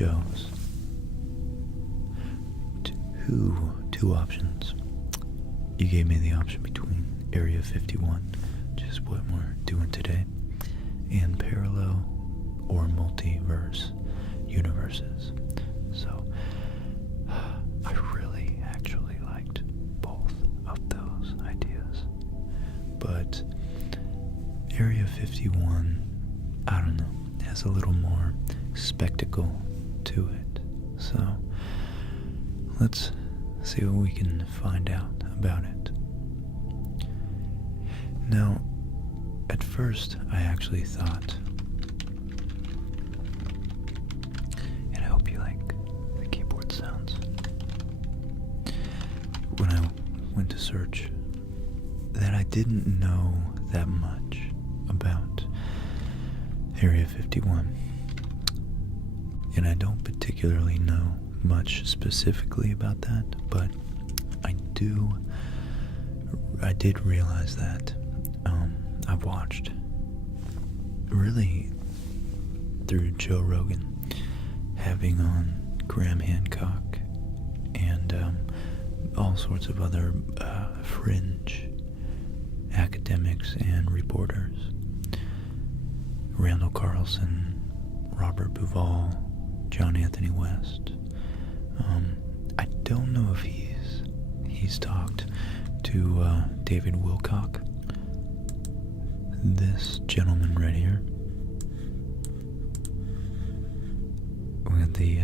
chose two options. You gave me the option between Area 51, which is what we're doing today, and parallel or multiverse universes. So I really actually liked both of those ideas. But Area 51, I don't know, has a little more spectacle to it. So let's see what we can find out about it. Now, at first I actually thought, and I hope you like the keyboard sounds, when I went to search, that I didn't know that much about Area 51. And I don't particularly know much specifically about that, but I did realize that I've watched, really through Joe Rogan, having on Graham Hancock and all sorts of other fringe academics and reporters, Randall Carlson, Robert Buvall, John Anthony West. I don't know if he's talked to David Wilcock, this gentleman right here, with the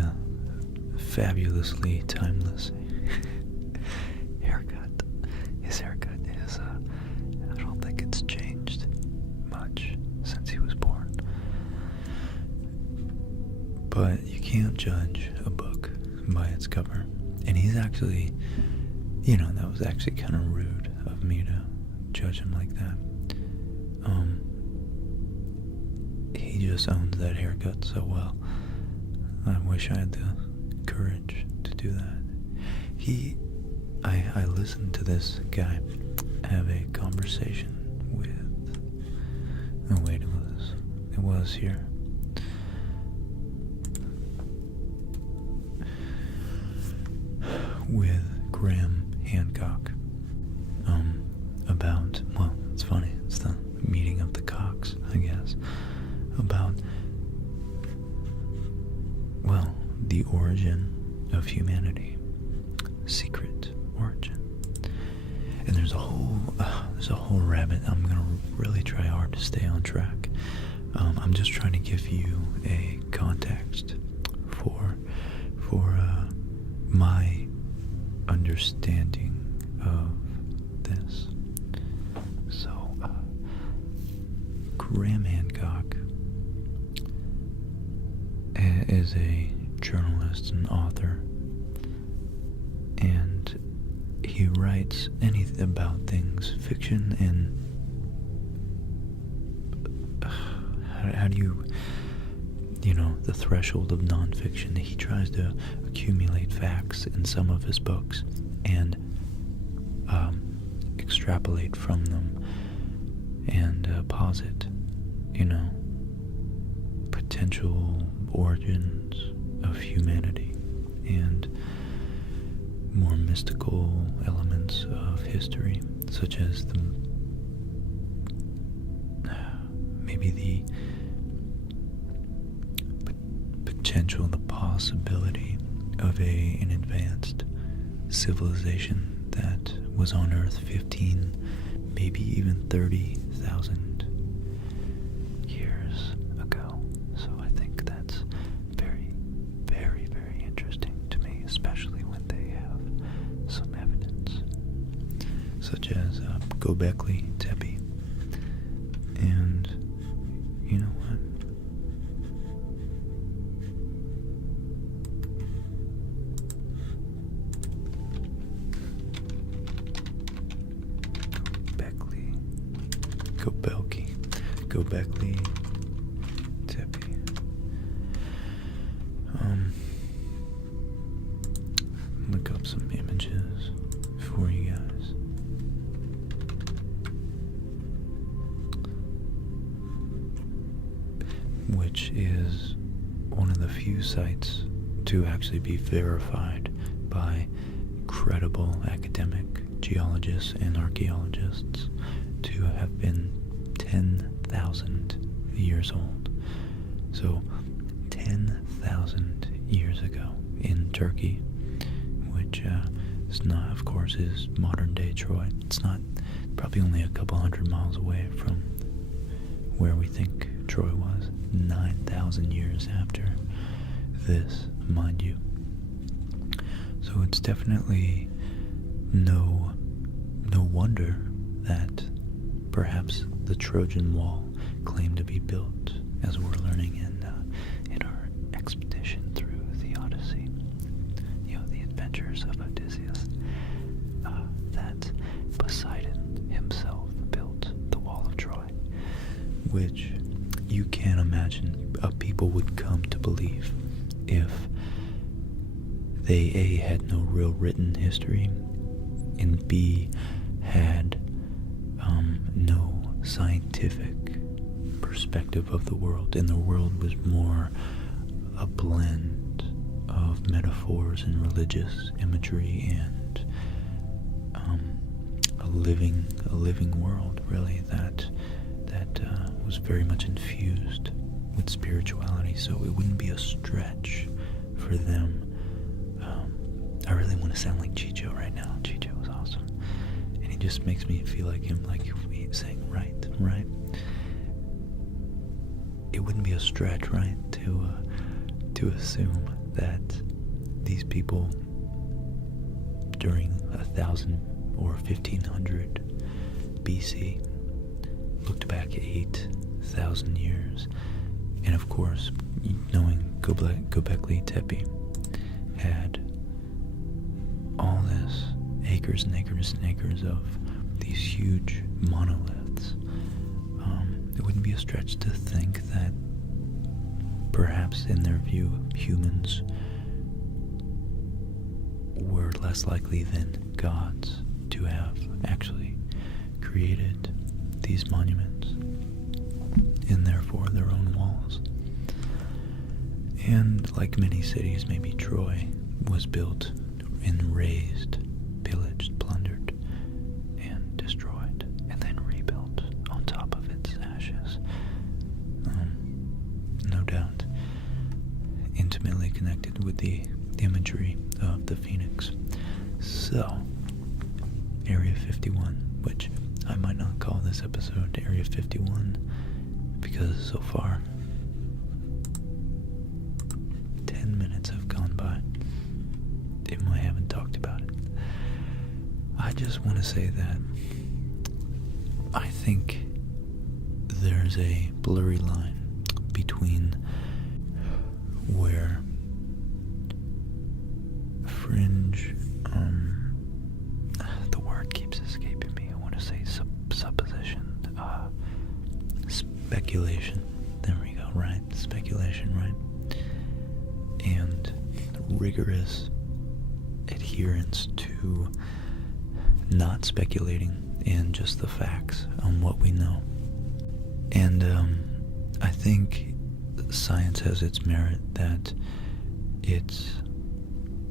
fabulously timeless haircut. His haircut is, I don't think it's changed much since he was born. But you can't judge a book by its cover. And he's actually, that was actually kind of rude of me to judge him like that. He just owns that haircut so well. I wish I had the courage to do that. I listened to this guy have a conversation with, oh wait, it was here. With Graham Hancock, about, well, it's funny, it's the meeting of the cocks, I guess, about, well, the origin of humanity, secret origin. And there's a whole rabbit. I'm gonna really try hard to stay on track. I'm just trying to give you a context for my understanding of this. So, Graham Hancock is a journalist and author, and he writes anything about things, fiction and how do you, the threshold of nonfiction. He tries to accumulate facts in some of his books and extrapolate from them and posit, potential origins of humanity and more mystical elements of history, such as maybe the potential, the possibility of an advanced civilization that was on Earth 15, maybe even 30,000 years ago. So I think that's very, very, very interesting to me, especially when they have some evidence, such as Göbekli Tepe. And you know what? Göbekli Tepe. Look up some images for you guys. Which is one of the few sites to actually be verified by credible academic geologists and archaeologists to have been 10,000 years old. So 10,000 years ago in Turkey, which is not, of course, is modern-day Troy. It's not, probably only a couple hundred miles away from where we think Troy was. 9,000 years after this, mind you. So it's definitely no wonder that perhaps the Trojan Wall claimed to be built, as we're learning in our expedition through the Odyssey, the adventures of Odysseus, that Poseidon himself built the Wall of Troy, which you can't imagine people would come to believe if they A, had no real written history, and B, had no scientific perspective of the world, and the world was more a blend of metaphors and religious imagery and a living world, really, that was very much infused with spirituality. So it wouldn't be a stretch for them. I really want to sound like Chicho right now. Chicho was awesome, and he just makes me feel like him, like he's saying right. It wouldn't be a stretch, right, to assume that these people during 1,000 or 1,500 BC looked back 8,000 years, and of course, knowing Göbekli Tepe had all this acres and acres and acres of these huge monoliths. It wouldn't be a stretch to think that perhaps in their view humans were less likely than gods to have actually created these monuments and therefore their own walls. And like many cities, maybe Troy was built and razed, pillaged, plundered, and destroyed, and then rebuilt on top of its ashes. No doubt intimately connected with the imagery of the phoenix. So, Area 51, which I might not call this episode Area 51 because so far 10 minutes have gone by and I haven't talked about it. I just want to say that I think there's a blurry line between where fringe, the word keeps escaping me. I want to say supposition, speculation. There we go, right? Speculation, right? And rigorous adherence to not speculating and just the facts on what we know. And I think science has its merit that it's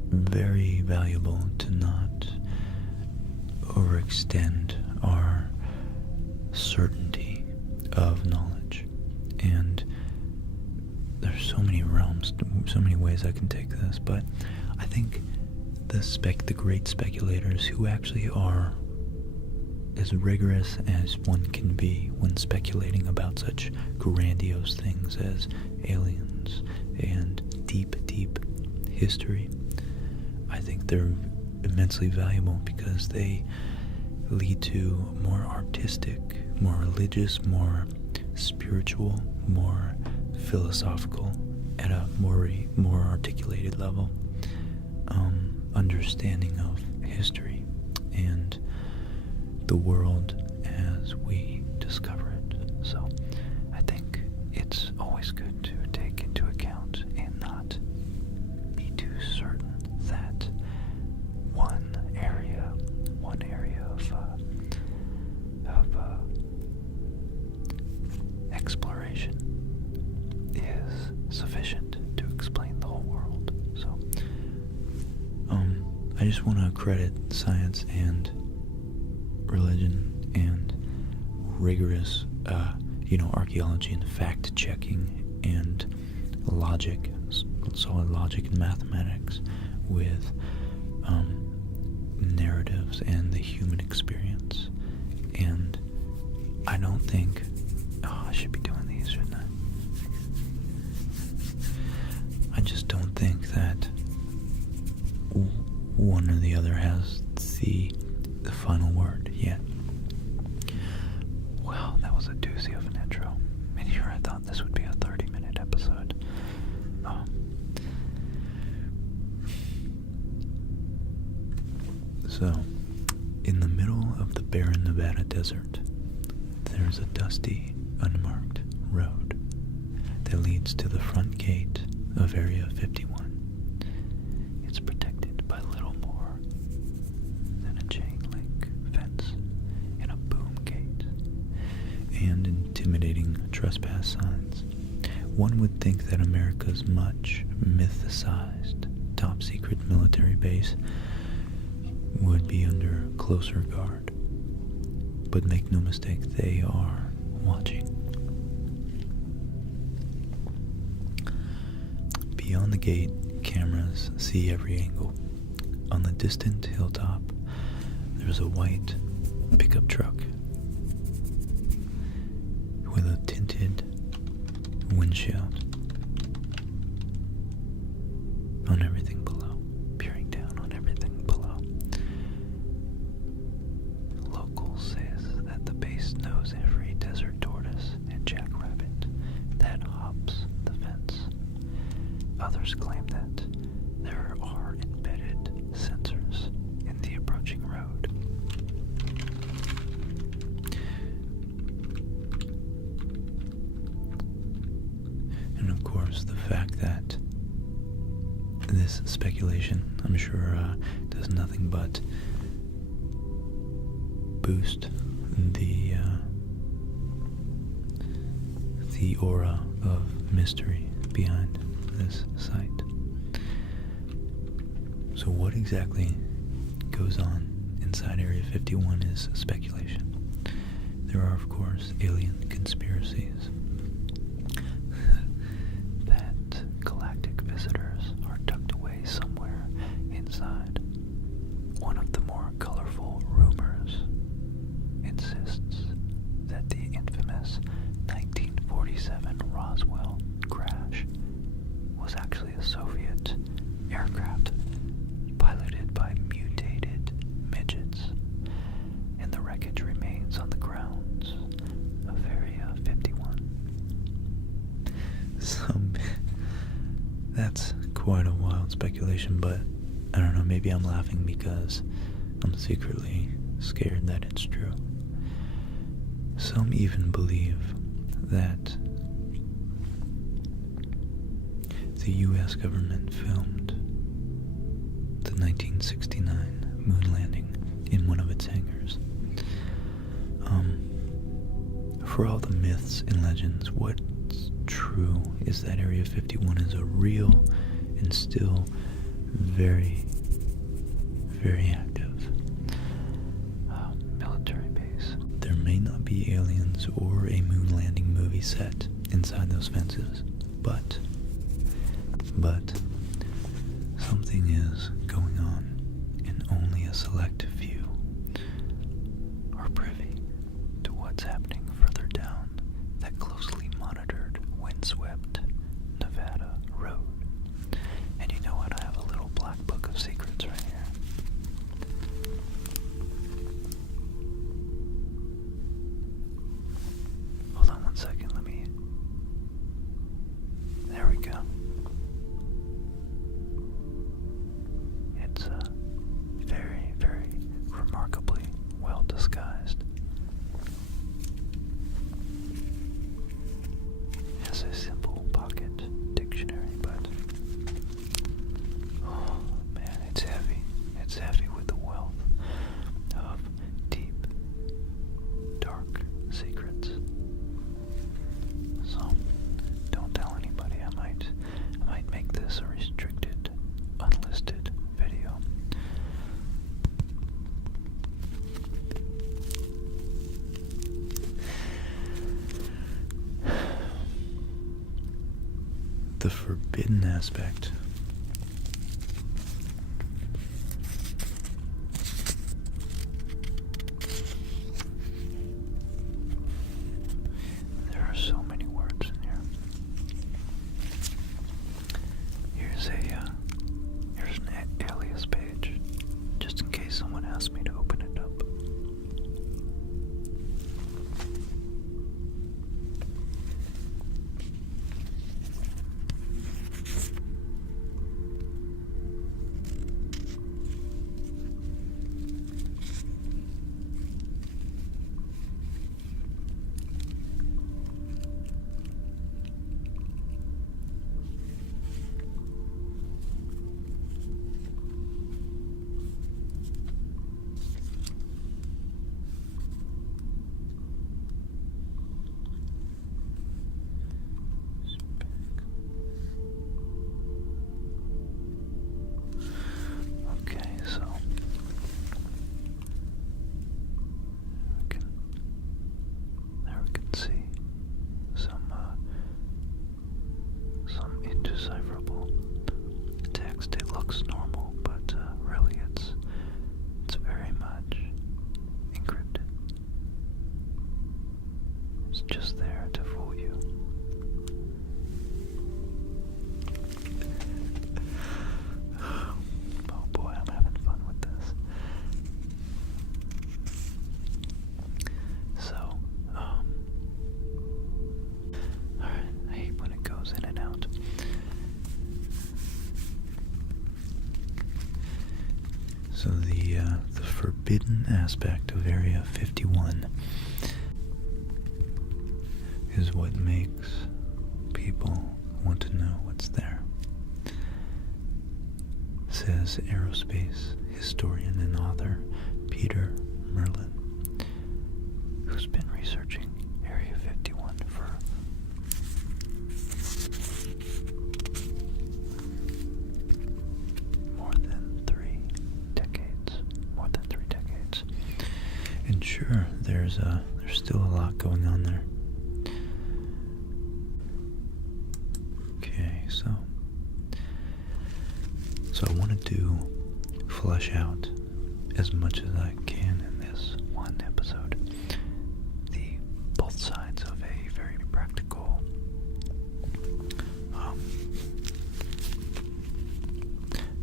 very valuable to not overextend our certainty of knowledge. And there's so many realms, so many ways I can take this, but I think the great speculators who actually are as rigorous as one can be when speculating about such grandiose things as aliens and deep history, I think they're immensely valuable because they lead to more artistic, more religious, more spiritual, more philosophical, at a more articulated level, understanding of history and the world as we discover it. So I think it's always good to take into account and not be too certain that one area of exploration is sufficient to explain the whole world. So, I just want to credit science and religion and rigorous, archaeology and fact-checking and logic, solid logic and mathematics with narratives and the human experience. And I don't think... I should be doing these, shouldn't I? I just don't think that one or the other has the final word yet. Well, that was a doozy of an intro. And here I thought this would be a 30-minute episode. So, in the middle of the barren Nevada desert, there's a dusty, unmarked road that leads to the front gate of Area 51. It's protected by little more than a chain link fence and a boom gate and intimidating trespass signs. One would think that America's much mythicized top-secret military base would be under closer guard. But make no mistake, they are watching. Beyond the gate, cameras see every angle. On the distant hilltop, there's a white pickup truck with a tinted windshield on everything below, peering down on everything below. Locals says that the base knows every desert tortoise and jackrabbit that hops the fence. Others claim that there are embedded sensors in the approaching road. And of course, the fact that this speculation, I'm sure, does nothing but boost the aura of mystery behind this site. So what exactly goes on inside Area 51 is speculation. There are, of course, alien conspiracies that galactic visitors are tucked away somewhere inside. One of the more colorful rumors insists that the infamous 1947 Roswell crash was actually a Soviet aircraft piloted by mutated midgets, and the wreckage remains on the grounds of Area 51. That's quite a wild speculation, but I don't know, maybe I'm laughing because I'm secretly scared that it's true. Some even believe that the U.S. government filmed the 1969 moon landing in one of its hangars. For all the myths and legends, what's true is that Area 51 is a real and still very, very active military base. There may not be aliens or a moon landing movie set inside those fences, but something is going on, and only a select few are privy to what's happening further down that closely monitored, windswept Nevada road. And you know what? I have a little black book of secrets right here. Hold on one second, there we go. It's very, very remarkably well disguised. the forbidden aspect. There are so many words in here. Here's an alias page, just in case someone asks me to open it up. Indecipherable text. It looks normal, but really it's very much encrypted. It's just there to fool you. Oh boy, I'm having fun with this. So, alright, I hate when it goes in and out. So the forbidden aspect of Area 51 is what makes people want to know what's there, says aerospace historian and author Peter Merlin, who's been researching Area 51 for more than 3 decades. And sure, there's still a lot going on there. Okay, so I wanted to flesh out as much as I can in this one episode the both sides of a very practical,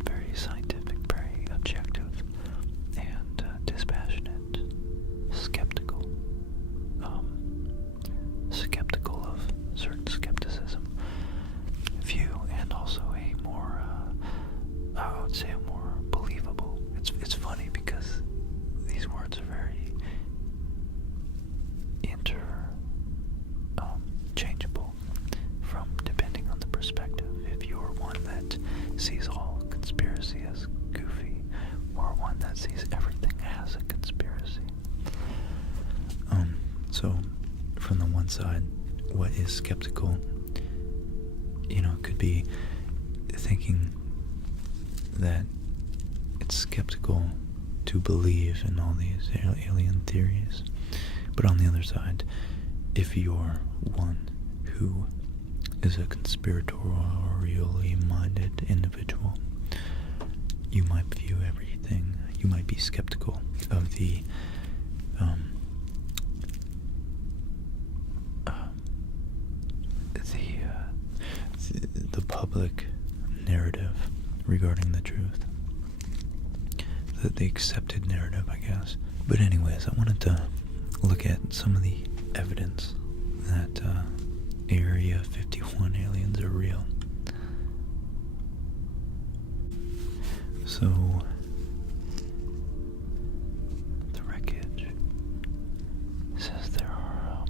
very scientific, very objective, and dispassionate, skeptical of certain skepticism view, and also a more, I would say, a more believable. It's funny because these words are very changeable from depending on the perspective. If you're one that sees all conspiracy as goofy, or one that sees everything as a conspiracy. So from the one side, what is skeptical, could be thinking that it's skeptical to believe in all these alien theories. But on the other side, if you're one who is a conspiratorially minded individual, you might view everything, you might be skeptical of the public narrative regarding the truth. The accepted narrative, I guess. But anyways, I wanted to look at some of the evidence that Area 51 aliens are real. So, the wreckage says there are,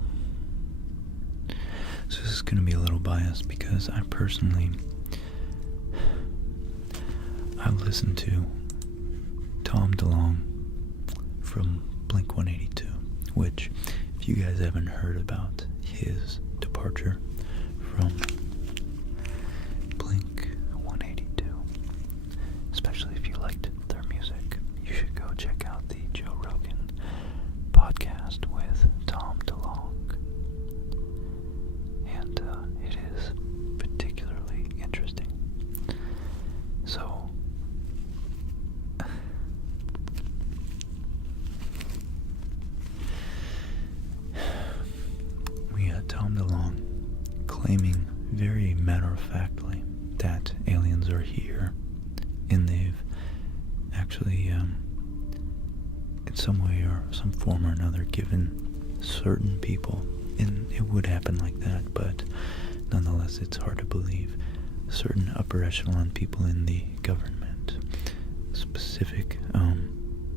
so this is going to be a little biased because I personally, I've listened to Tom DeLonge from Blink-182, which, if you guys haven't heard about his departure from Blink-182, especially if you liked their music, you should go check out the Joe Rogan podcast with Tom DeLonge. And it is particularly claiming very matter-of-factly that aliens are here, and they've actually, in some way or some form or another, given certain people, and it would happen like that, but nonetheless it's hard to believe, certain upper echelon people in the government, specific,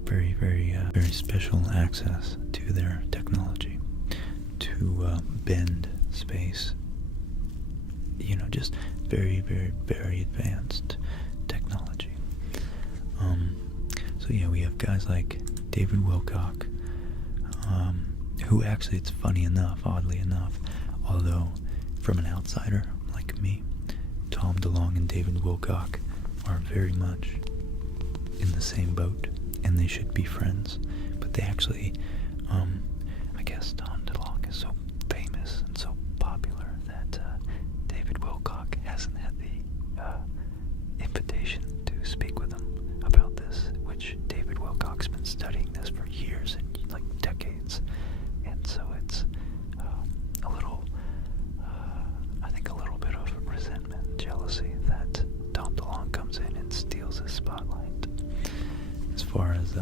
very special access to their technology, to bend space, just very advanced technology. So yeah, we have guys like David Wilcock, who actually, it's funny enough, oddly enough, although from an outsider like me, Tom DeLonge and David Wilcock are very much in the same boat, and they should be friends, but they actually, I guess Tom DeLonge is so famous and so popular that David Wilcock hasn't had the invitation to speak with him about this, which David Wilcock's been studying this for years and like decades, and so it's a little, I think a little bit of resentment, jealousy that Tom DeLonge comes in and steals his spotlight as far as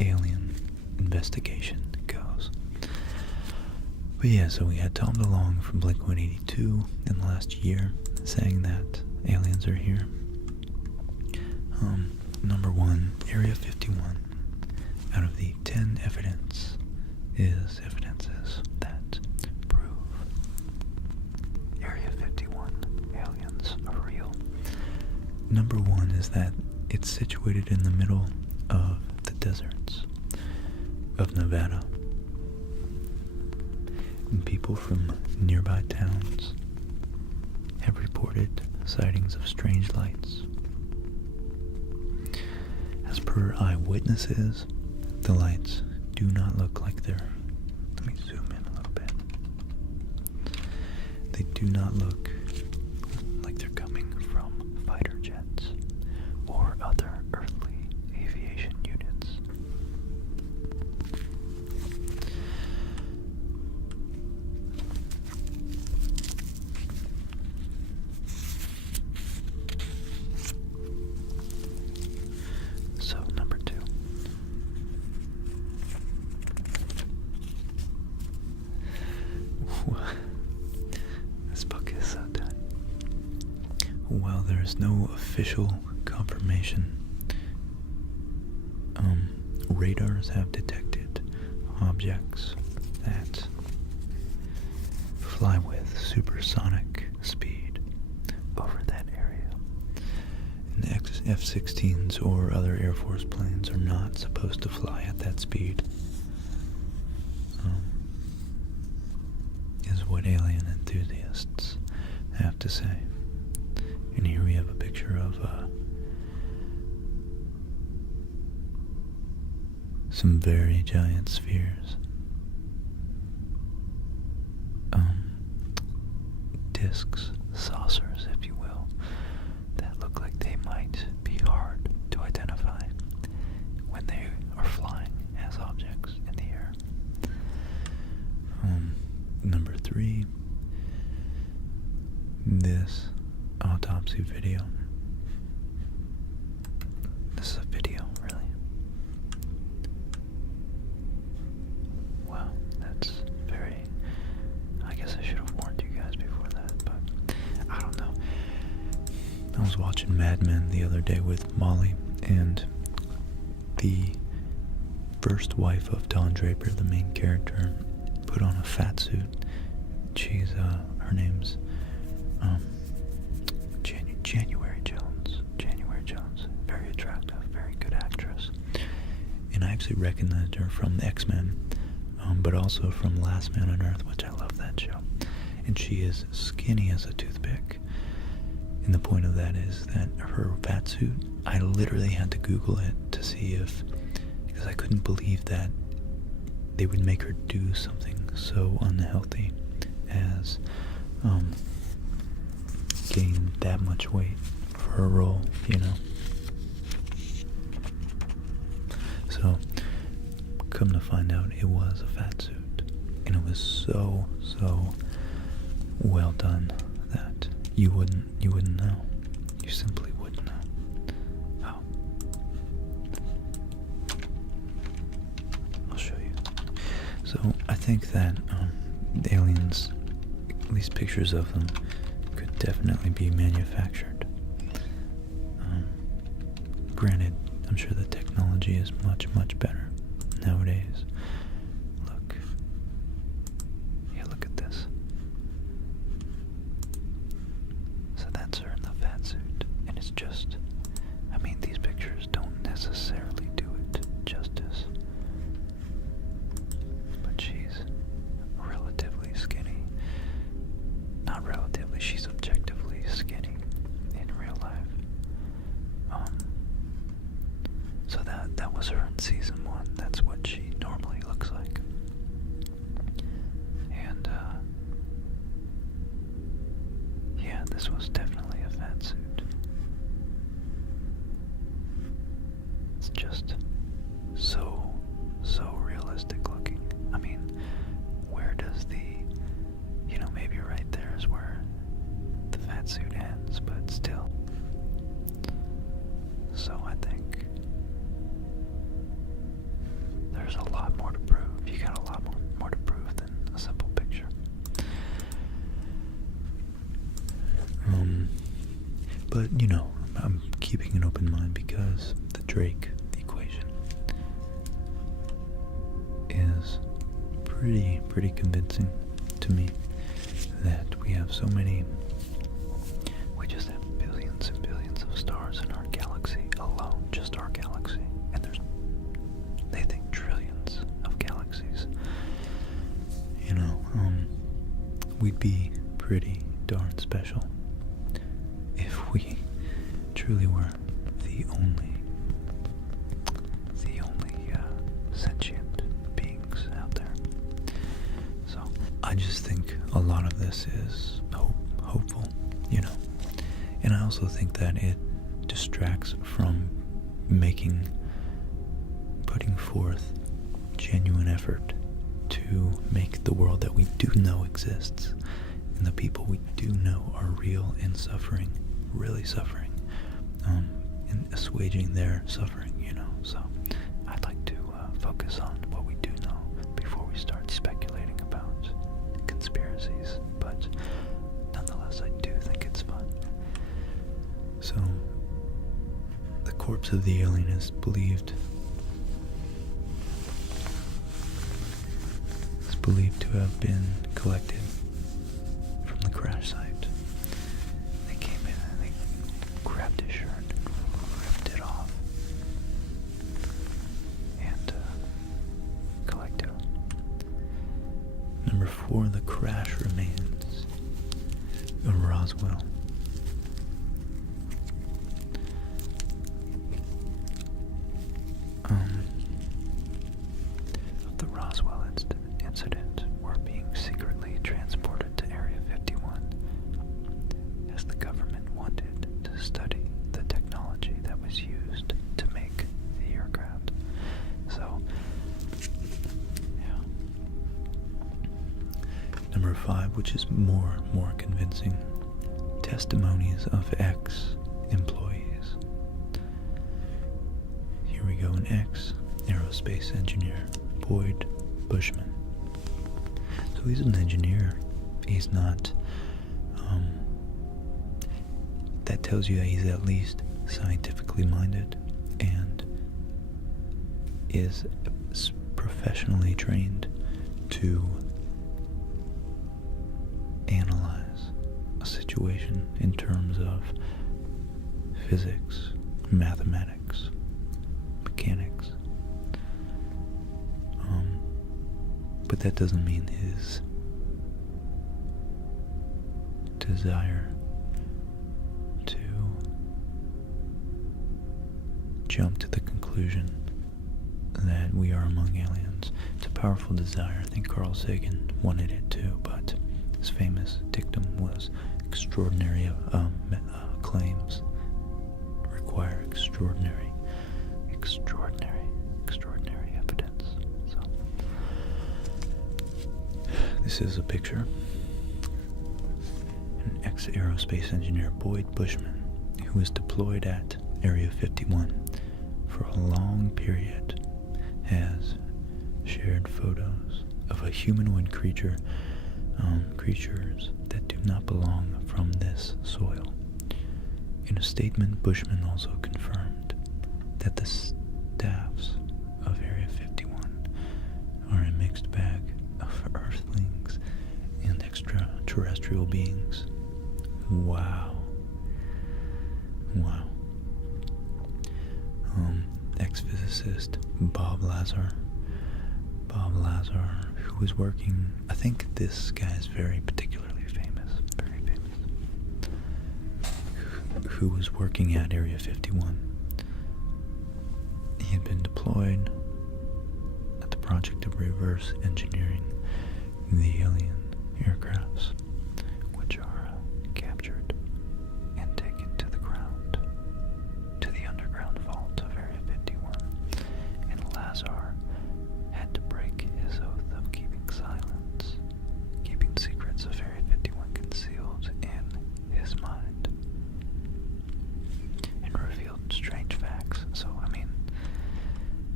alien investigation goes. But yeah, so we had Tom DeLonge from Blink-182 in the last year saying that aliens are here. Number one, Area 51, out of the 10 evidences that prove Area 51 aliens are real. Number one is that it's situated in the middle of the deserts of Nevada, and people from nearby towns have reported sightings of strange lights. As per eyewitnesses, the lights do not look like they're, let me zoom in a little bit, they do not look like they're coming from fighter jets or other earthly aviation units. So, number two. This book is so done. While there is no official confirmation, radars have detected objects that fly with supersonic speed over that area. And F-16s or other Air Force planes are not supposed to fly at that speed, is what alien enthusiasts have to say. And here we have a picture of some very giant spheres, discs, saucers, if you will, that look like they might be hard to identify when they are flying as objects in the air. Number three, this autopsy video. This is a video, really. Wow, that's very, I guess I should have warned you guys before that, but I don't know. I was watching Mad Men the other day with Molly, and the first wife of Don Draper, the main character, put on a fat suit. She's, her name's, January Jones. Very attractive, very good actress. And I actually recognized her from the X-Men, but also from Last Man on Earth, which I love that show. And she is skinny as a toothpick. And the point of that is that her fat suit, I literally had to Google it to see if, because I couldn't believe that they would make her do something so unhealthy as gain that much weight for her role, you know. So, come to find out, it was a fat suit, and it was so well done. that you wouldn't know. You simply wouldn't know. Oh. I'll show you. So I think that the aliens, at least pictures of them, could definitely be manufactured. Granted, I'm sure the technology is much, much better nowadays. Look. Yeah, look at this. So that's her in the fat suit. And it's just, I mean, these pictures don't necessarily do it justice. But she's relatively skinny. Not relatively, she's objectively skinny in real life. So that was her in season 1. That's what she normally looks like. And yeah, this was definitely a fat suit. It's just so realistic looking. I mean, where does the, maybe right there is where the fat suit ends, but still. So I think there's a lot more to prove. You got a lot more to prove than a simple picture. But, I'm keeping an open mind because the Drake equation is pretty convincing to me that we have so many, we just have billions and billions of stars in our galaxy alone, just our galaxy, and they think trillions of galaxies. We'd be pretty darn special if we truly were the only sentient beings out there. So I just think a lot of this is hopeful, and I also think that it distracts from putting forth genuine effort to make the world that we do know exists and the people we do know are real and suffering, really suffering, and assuaging their suffering, so I'd like to focus on what we do know before we start speculating about conspiracies, but nonetheless I do think it's fun. So the corpse of the alien is believed to have been collected from the crash site. They came in and they grabbed his shirt and ripped it off and collected him. Number 4, the crash remains of Roswell. Of the Roswell incident were being secretly transported to Area 51 as the government wanted to study the technology that was used to make the aircraft. So, yeah. Number 5, which is more convincing, testimonies of ex-employees. Here we go, an ex-aerospace engineer, Boyd Bushman. So he's an engineer. He's not, that tells you that he's at least scientifically minded and is professionally trained to analyze a situation in terms of physics, mathematics, mechanics. But that doesn't mean his desire to jump to the conclusion that we are among aliens. It's a powerful desire. I think Carl Sagan wanted it too, but his famous dictum was extraordinary claims require extraordinary evidence. So this is a picture, an ex-aerospace engineer Boyd Bushman, who was deployed at Area 51 for a long period, has shared photos of a humanoid creatures that do not belong from this soil. In a statement, Bushman also confirmed that the staffs of Area 51 are a mixed bag of earthlings and extraterrestrial beings. Wow. Wow. Ex-physicist Bob Lazar, who was working, I think this guy is very particularly famous, who was working at Area 51. He had been deployed at the project of reverse engineering the alien aircrafts, which are captured and taken to the ground, to the underground vault of Area 51, and Lazar had to break his oath of keeping silence, keeping secrets of Area 51 concealed in his mind, and revealed strange facts. So, I mean,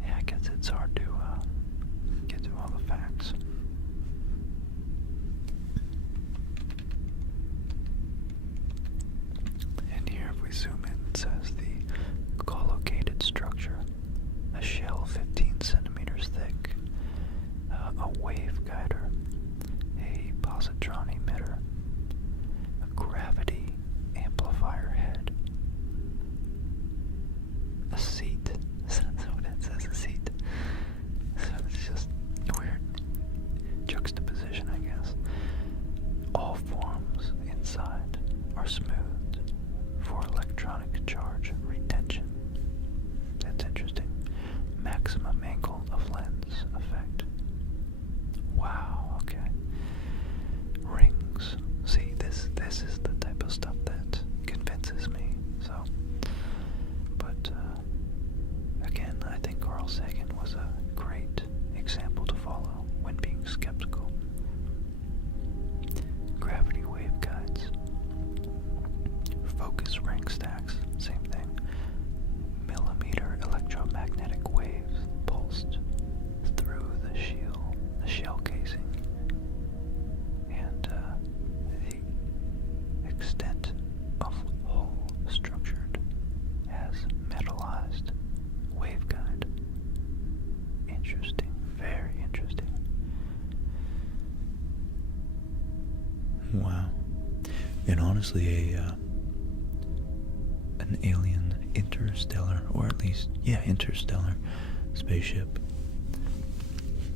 yeah, I guess it's hard to get to all the facts. And here, if we zoom in, it says the collocated structure, a shell 15 centimeters thick, a waveguider, a positron emitter, a gravity amplifier head, a seat. So that says a seat. So it's just a weird juxtaposition, I guess. All forms inside are smoothed for electronic charge retention. That's interesting. Maximum angle of lens effect. Wow, okay. Rings. See, this is the type of stuff that convinces me. So, but again, I think Carl Sagan was a great example to follow when being skeptical. Gravity waveguides. Focus ring stacks, same thing. Millimeter electromagnetic waves pulsed through the shell casing, and the extent of hull structured as metallized waveguide. Interesting, very interesting. Wow. And honestly, an alien interstellar, or at least, interstellar spaceship,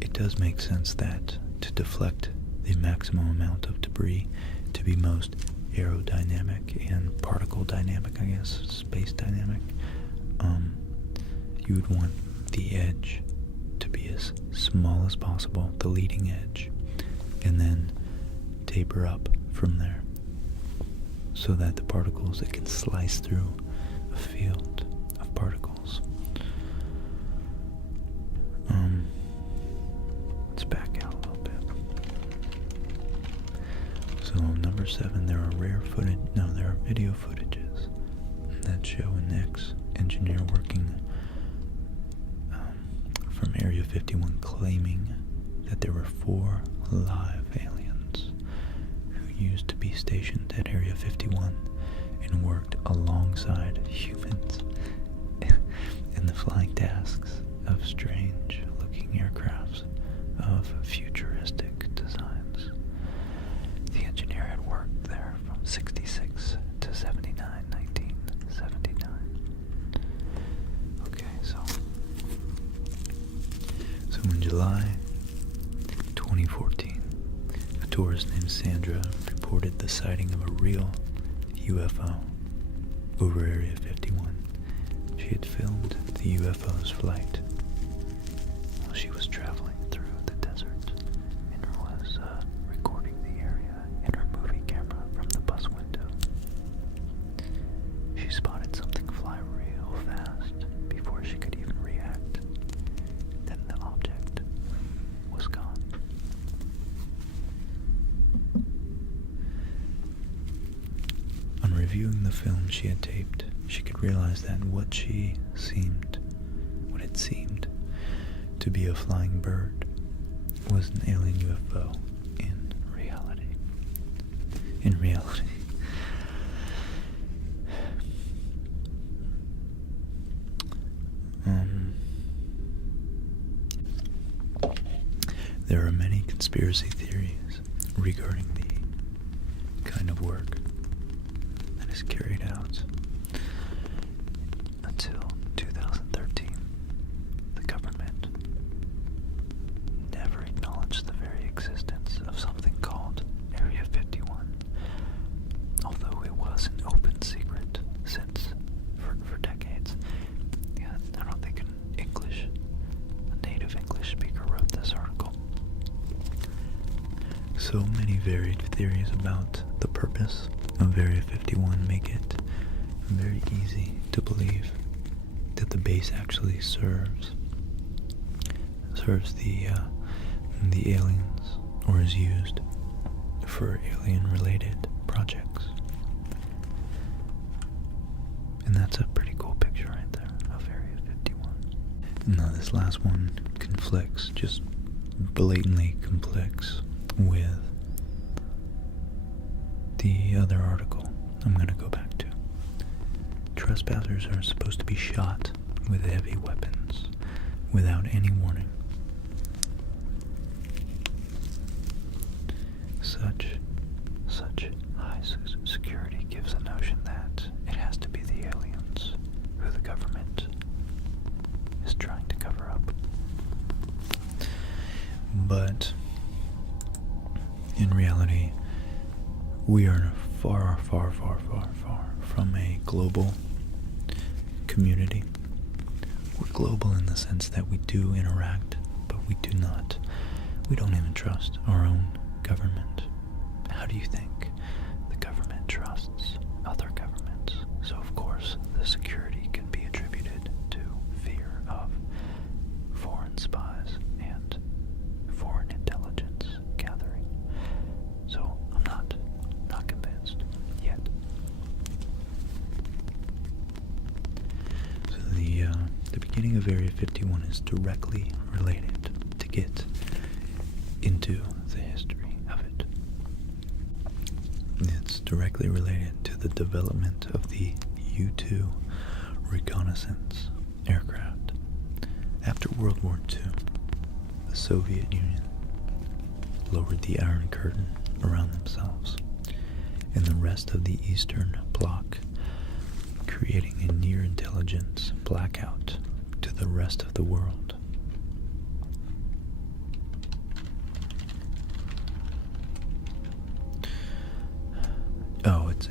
it does make sense that to deflect the maximum amount of debris to be most aerodynamic and particle dynamic, I guess, space dynamic, you would want the edge to be as small as possible, the leading edge, and then taper up from there, so that the particles, it can slice through a field of particles. Let's back out a little bit. So number 7, there are video footages that show an ex-engineer working from Area 51 claiming that there were 4 live aliens who used to be stationed at Area 51 and worked alongside humans in the flying tasks of strange-looking aircrafts of futuristic designs. The engineer had worked there from 66 to 79, 1979. Okay, so in July 2014, a tourist named Sandra reported the sighting of a real UFO over Area 51. She had filmed the UFO's flight while she was traveling through the desert and was recording the area in her movie camera from the bus window. She spotted something fly real fast before she could even react. Then the object was gone. reviewing the film she had taped, she could realize that what it seemed to be a flying bird was an alien UFO in reality. In reality. There are many conspiracy theories regarding the kind of work that is carried out. Until 2013, the government never acknowledged the very existence of something called Area 51, although it was an open secret since for decades. Yeah, I don't think a native English speaker wrote this article. So many varied theories about the purpose of Area 51 make it very easy to believe that the base actually serves the aliens, or is used for alien-related projects. And that's a pretty cool picture right there of Area 51. Now this last one conflicts, just blatantly conflicts with the other article I'm going to go back to. Trespassers are supposed to be shot with heavy weapons without any warning. Such high security gives a notion that it has to be the aliens who the government is trying to cover up. But in reality, we are far, far, far, far, far from a global community. We're global in the sense that we do interact, but we don't even trust our own government. How do you think the government trusts other governments? So of course, the security can be attributed to fear of foreign spies and foreign intelligence gathering. So I'm not convinced yet. So the beginning of Area 51 is directly related to get into the history of it. It's directly related to the development of the U-2 reconnaissance aircraft. After World War II, the Soviet Union lowered the Iron Curtain around themselves and the rest of the Eastern Bloc, creating a near-intelligence blackout to the rest of the world. Oh, it's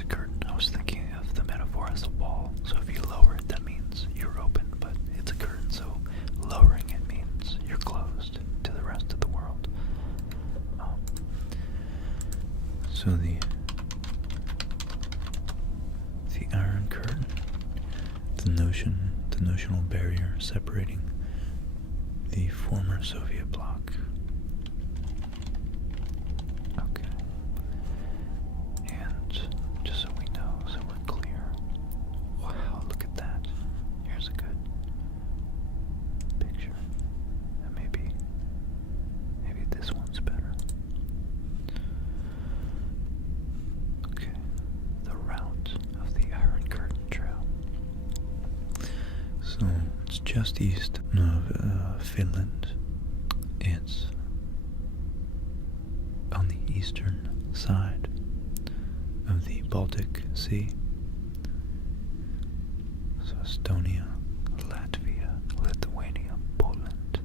a curtain. I was thinking of the metaphor as a wall. So if you lower it, that means you're open, but it's a curtain, so lowering it means you're closed to the rest of the world. So the Iron Curtain, the notional barrier separating the former Soviet bloc. Okay. And just so we know, so we're clear. Wow, look at that. Here's a good picture. And maybe this one's better. Okay. The route of the Iron Curtain Trail. So it's just east of Finland. It's on the eastern side of the Baltic Sea. So Estonia, Latvia, Lithuania, Poland,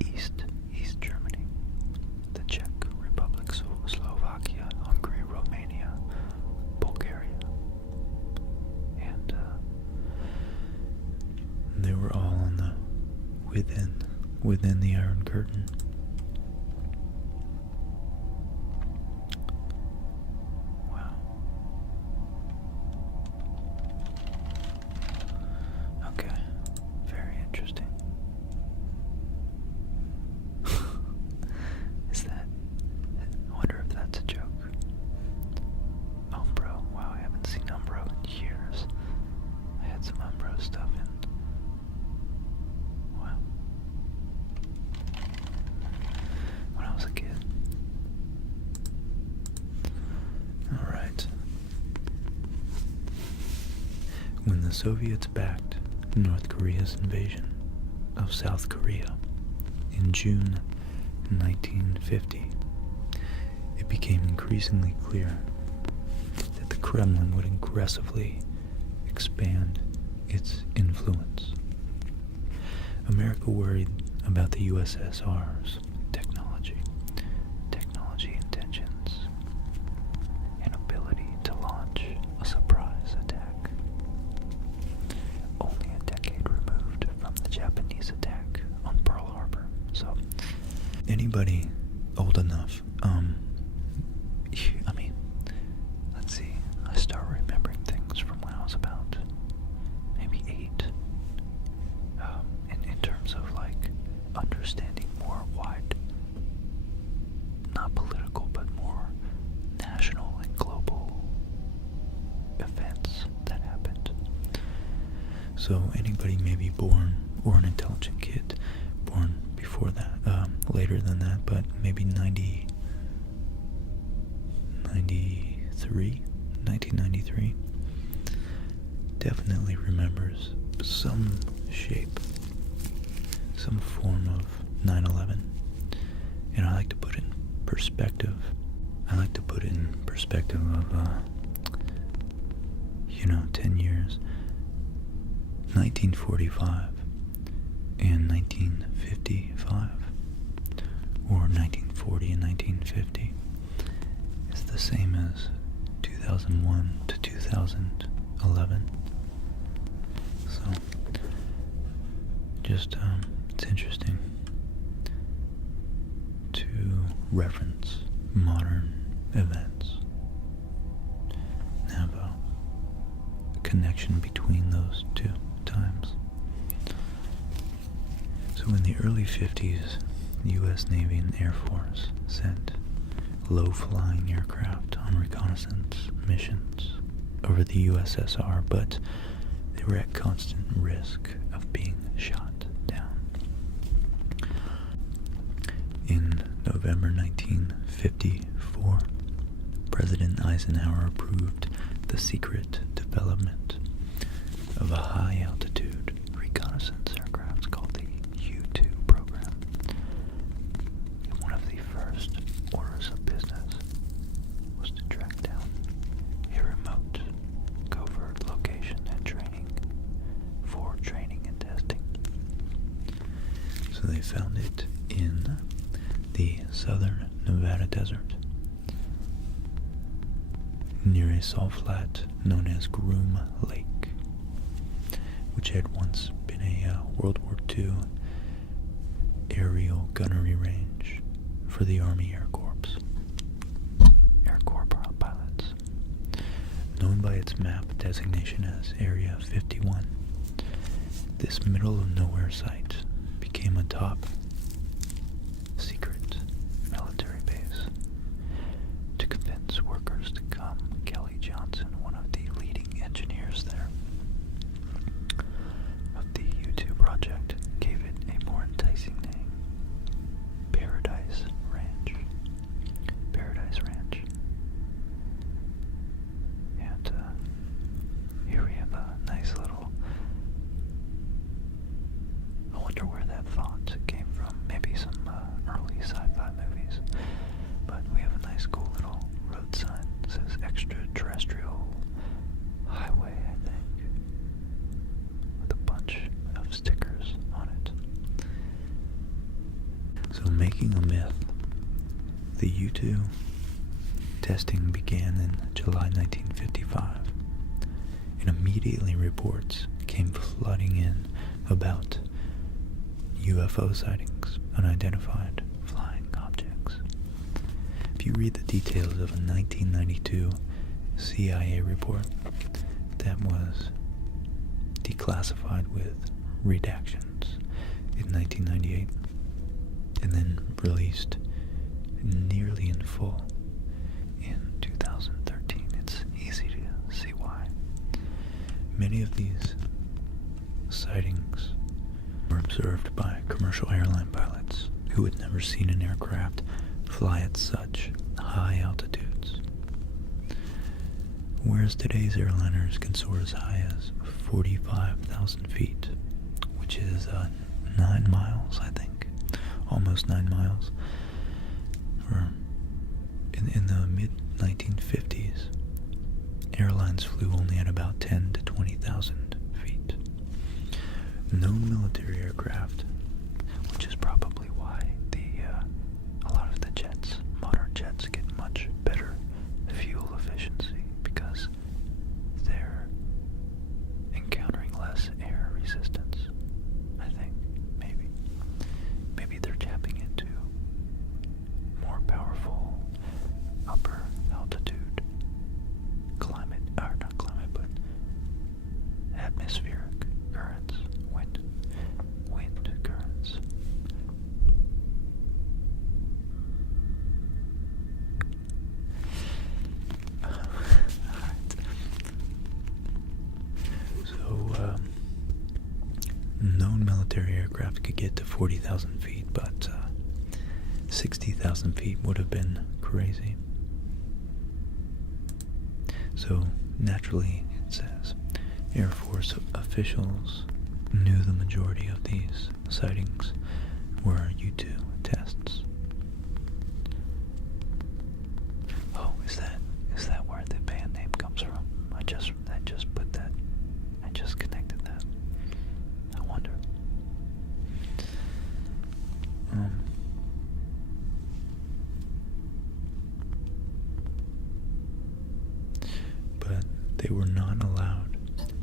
East Germany, the Czech Republic, Slovakia, Hungary, Romania, Bulgaria, and they were all on the within the Iron Curtain. Wow. Okay. Very interesting. I wonder if that's a joke. Oh, bro, the Soviets backed North Korea's invasion of South Korea in June 1950, it became increasingly clear that the Kremlin would aggressively expand its influence. America worried about the USSR's technology intentions, and ability to launch a surprise attack, only a decade removed from the Japanese attack on Pearl Harbor. So, anybody old enough, let's see, I start remembering things from when I was about maybe 8, in terms of like understanding more wide, not political, but more national and global events that happened. So anybody maybe born, or an intelligent kid born before that, later than that, but maybe 1993, definitely remembers some shape, some form of 9/11. And I like to put it in perspective. I like to put it in perspective of, 10 years. 1945 and 1955, or 1940 and 1950, is the same as 2001 to 2011. So, just, it's interesting to reference modern events and have a connection between those two times. So in the early 50s, the U.S. Navy and Air Force sent low-flying aircraft on reconnaissance missions over the USSR, but they were at constant risk of being shot down. In November 1954, President Eisenhower approved the secret development of a high-altitude reconnaissance aircraft called the U-2 program. And one of the first orders of business was to track down a remote, covert location and training for training and testing. So they found it in the southern Nevada desert, near a salt flat known as Groom Lake, which had once been a World War II aerial gunnery range for the Army Air Corps pilots. Known by its map designation as Area 51, this middle-of-nowhere site became a top secret military base to convince workers to come. Kelly Johnson, one of the leading engineers there of the U-2 project, gave it a more enticing name: Paradise Ranch. Paradise Ranch. And here we have a nice little, I wonder where that font came from. Maybe some early sci-fi movies. But we have a nice cool little road sign that says Extraterrestrial Highway, I think, with a bunch of stickers on it. So, making a myth, the U-2 testing began in July 1955, and immediately reports came flooding in about UFO sightings, unidentified flying objects. If you read the details of a 1992 CIA report that was declassified with redactions in 1998 and then released nearly in full in 2013, it's easy to see why. Many of these sightings were observed by commercial airline pilots who had never seen an aircraft fly at such high altitudes. whereas today's airliners can soar as high as 45,000 feet, which is 9 miles, I think, almost 9 miles. In the mid-1950s, airlines flew only at about 10 to 20,000 feet. No military aircraft, which is probably why a lot of the jets, modern jets, get much better fuel efficiency, because they're encountering less air resistance. I think maybe they're tapping into more powerful upper altitude climate, or not climate, but atmospheric currents, wind currents. So, known military aircraft could get to 40,000 feet, but 60,000 feet would have been crazy. So, naturally, it says, Air Force officials knew the majority of these sightings were U-2 tests. Oh, is that where the band name comes from? I just put that. I just connected that. I wonder. But they were not allowed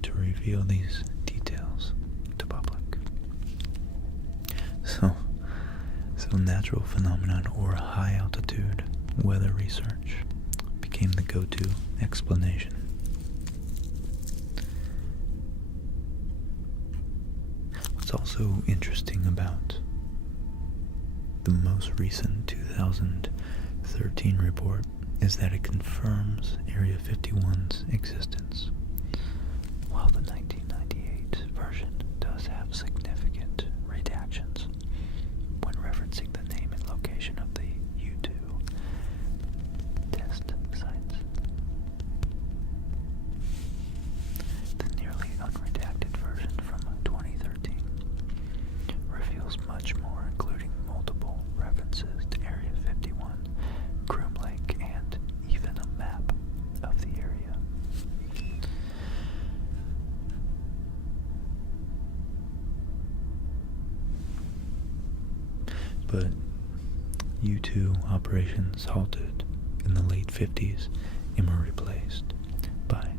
to reveal these details to public. So natural phenomenon or high altitude weather research became the go-to explanation. What's also interesting about the most recent 2013 report is that it confirms Area 51's existence, while the 1998 version does have significant redactions when referencing the name and location of the U-2 test sites. The nearly unredacted version from 2013 reveals much more, including multiple references to Area 51, Groom Lake, and even a map of the area. But U-2 operations halted in the late 50s and were replaced by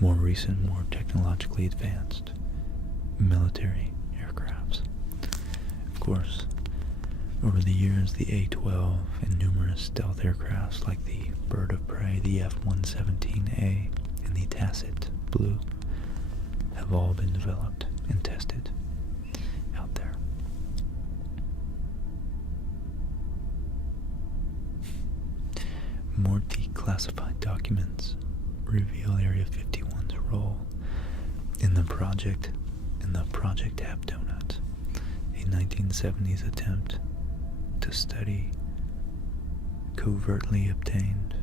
more recent, more technologically advanced military aircrafts. Of course, over the years, the A-12 and numerous stealth aircrafts like the Bird of Prey, the F-117A, and the Tacit Blue have all been developed and tested out there. More declassified documents reveal Area 51's role in the Project Half Donut, a 1970s attempt to study covertly obtained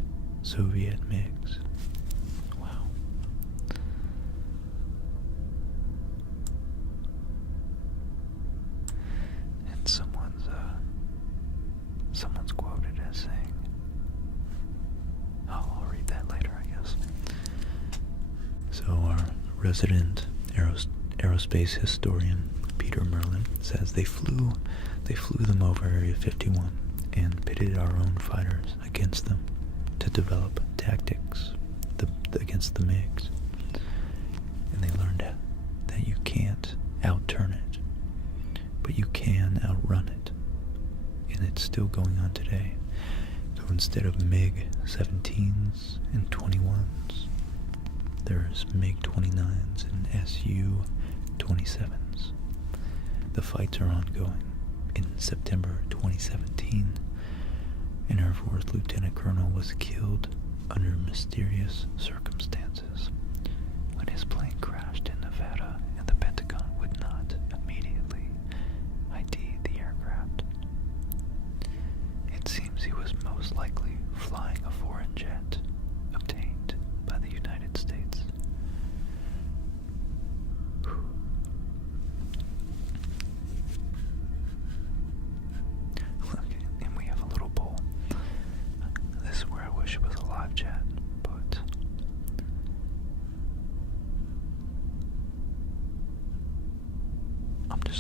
Soviet MiGs. Wow. And someone's quoted as saying, I'll read that later, I guess. So our resident aerospace historian Peter Merlin says they flew them over Area 51 and pitted our own fighters against them to develop tactics against the MiGs. And they learned that you can't outturn it, but you can outrun it. And it's still going on today. So instead of MiG-17s and 21s, there's MiG-29s and Su-27s. The fights are ongoing. In September 2017, an Air Force Lieutenant Colonel was killed under mysterious circumstances when his plane crashed in Nevada and the Pentagon would not immediately ID the aircraft. It seems he was most likely flying a foreign jet obtained by the United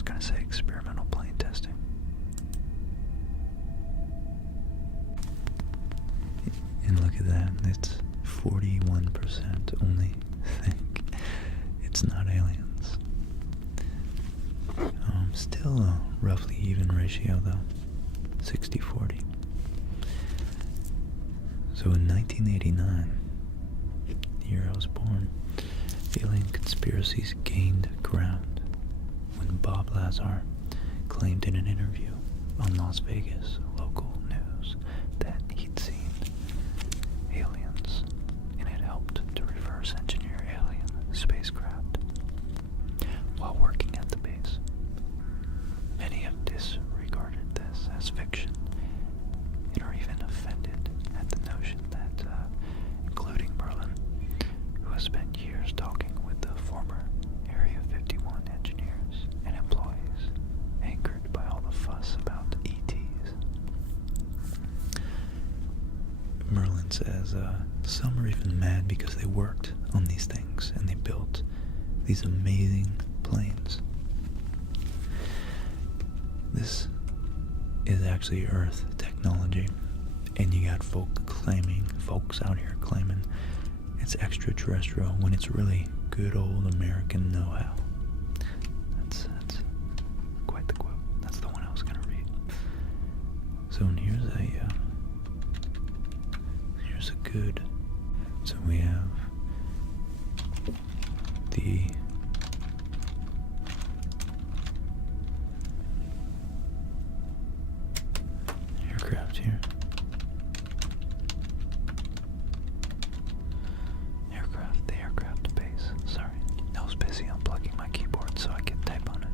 gonna say experimental plane testing. And look at that, it's 41% only think it's not aliens. Still a roughly even ratio though, 60-40. So in 1989, the year I was born, alien conspiracies gained ground when Bob Lazar claimed in an interview on Las Vegas local news that he'd seen aliens and had helped to reverse engineer alien spacecraft while working at the base. Many have disregarded this as fiction and are even offended at the notion that, including Merlin, who has spent years talking with the former Area 51 engineers and employees, angered by all the fuss about ETs. Merlin says some are even mad because they worked on these things and they built these amazing planes. This is actually Earth technology, and you got folks out here claiming it's extraterrestrial when it's really good old American know-how. That's quite the quote. That's the one I was gonna read. So here's a good. So we have the aircraft here. The aircraft base. Sorry, I was busy unplugging my keyboard so I could type on it.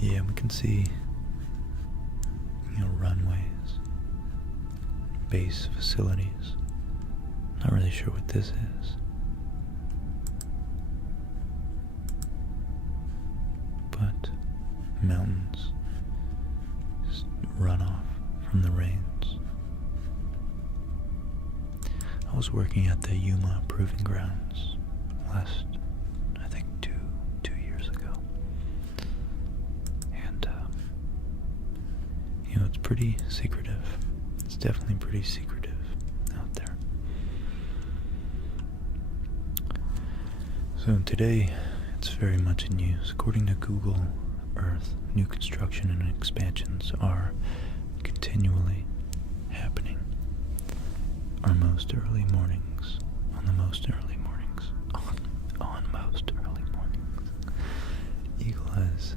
Yeah, we can see, runways, base facilities. Not really sure what this is. But mountains run off from the rains. I was working at the Yuma Proving Grounds last, I think, two years ago. And, it's pretty secretive. It's definitely pretty secretive out there. So today, it's very much in use. According to Google Earth, new construction and expansions are continually happening. On most early mornings. Eagle eyes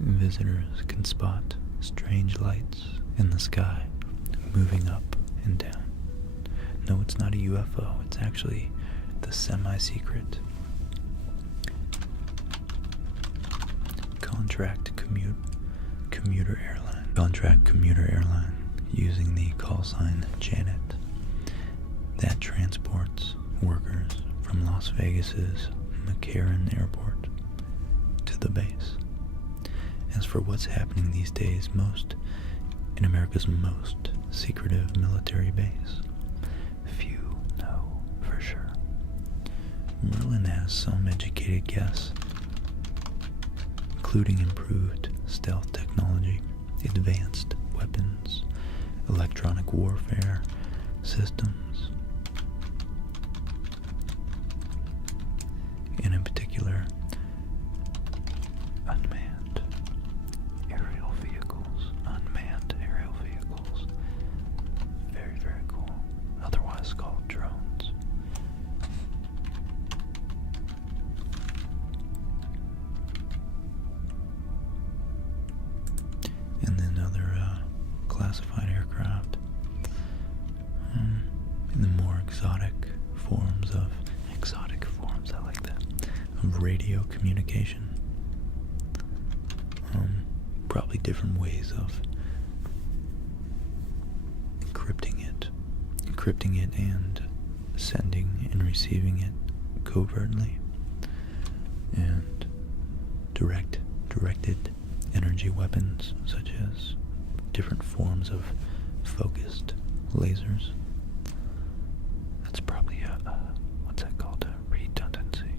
visitors can spot strange lights in the sky moving up and down. No, it's not a UFO. It's actually the semi-secret contract commuter airline using the call sign Janet that transports workers from Las Vegas's McCarran Airport to the base. As for what's happening these days in America's most secretive military base, few know for sure. Merlin has some educated guess, including improved stealth technology, advanced weapons, electronic warfare systems, and in particular, unmanned aerial vehicles. Very, very cool. Otherwise called drones. And then other classified aircraft. In the more exotic forms, I like that, of radio communication. Probably different ways of encrypting it and sending and receiving it covertly, and directed energy weapons such as different forms of focused lasers. That's probably what's that called? A redundancy.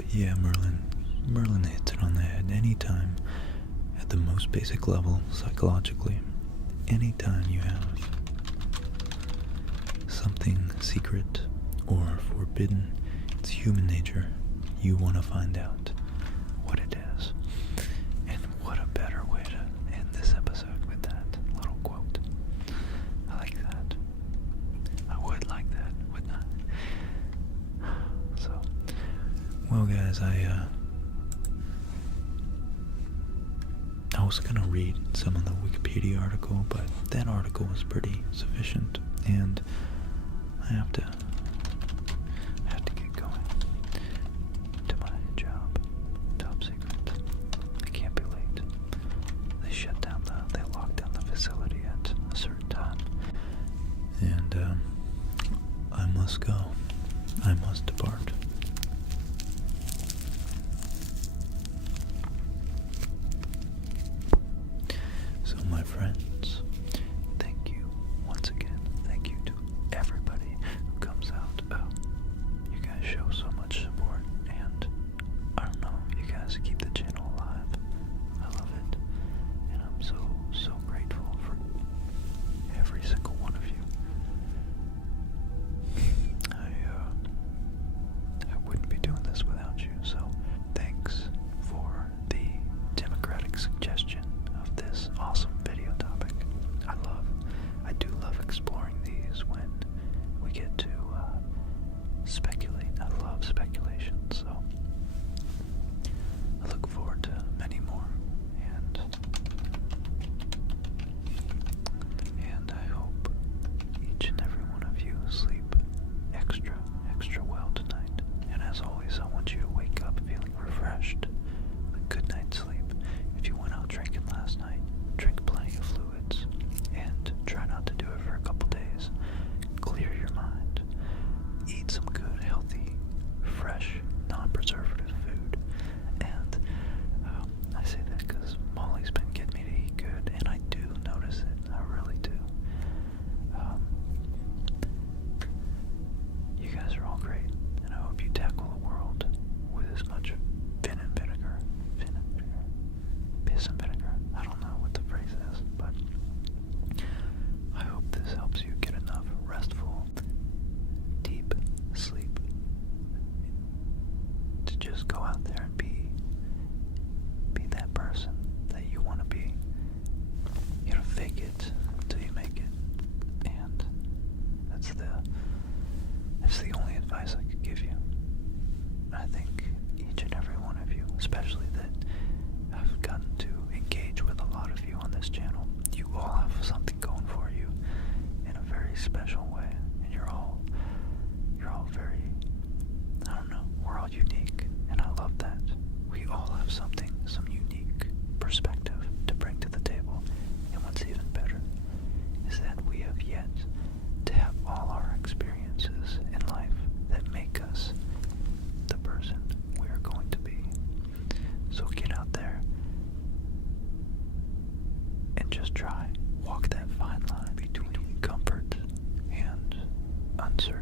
But yeah, Merlin hits it on the head. Anytime, at the most basic level, psychologically, anytime you have something secret or forbidden, it's human nature. You want to find out what it is. And what a better way to end this episode with that little quote. I like that. I would like that, wouldn't I? So, well guys, I was gonna read some of the Wikipedia article, but that article was pretty sufficient, and I have to get going to my job. Top secret. I can't be late. They locked down the facility at a certain time, and I must go. I must depart. So, my friends, thank you once again. Thank you to everybody who comes out. You guys show so much support, and I don't know, you guys keep the channel alive. I love it, and I'm so grateful for every single one of you. I wouldn't be doing this without you, so thanks for the democratic suggestion of this awesome video topic. I do love exploring these when we get to speculate. I love speculation, so I look forward to many more, and I hope each and every one of you sleep extra well tonight. And as always, I want you to wake up feeling refreshed, a good night's sleep. If you went out drinking last night, drink plenty of fluids, and try not to do it for a couple days. Clear your mind. Eat some good, healthy, fresh, non-preservative food. And I say that because Molly's been getting me to eat good, and I do notice it. I really do. You guys are all great, and I hope you tackle the world with as much piss and vinegar. I don't know what the phrase is, but I hope this helps you get enough restful, deep sleep to just go out there and be that person that you want to be. You know, fake it until you make it, and that's the only advice I could give you. I think each and every one of you, especially that I've gotten to engage with a lot of you on this channel, you all have something going for you in a very special way, and you're all very, I don't know, we're all unique, and I love that. We all have something, some unique perspective to bring to the table, and what's even better is that we have yet to have all our experiences in life that make us the person we are going to be. So get out there and just try. Walk that fine line between comfort and uncertainty.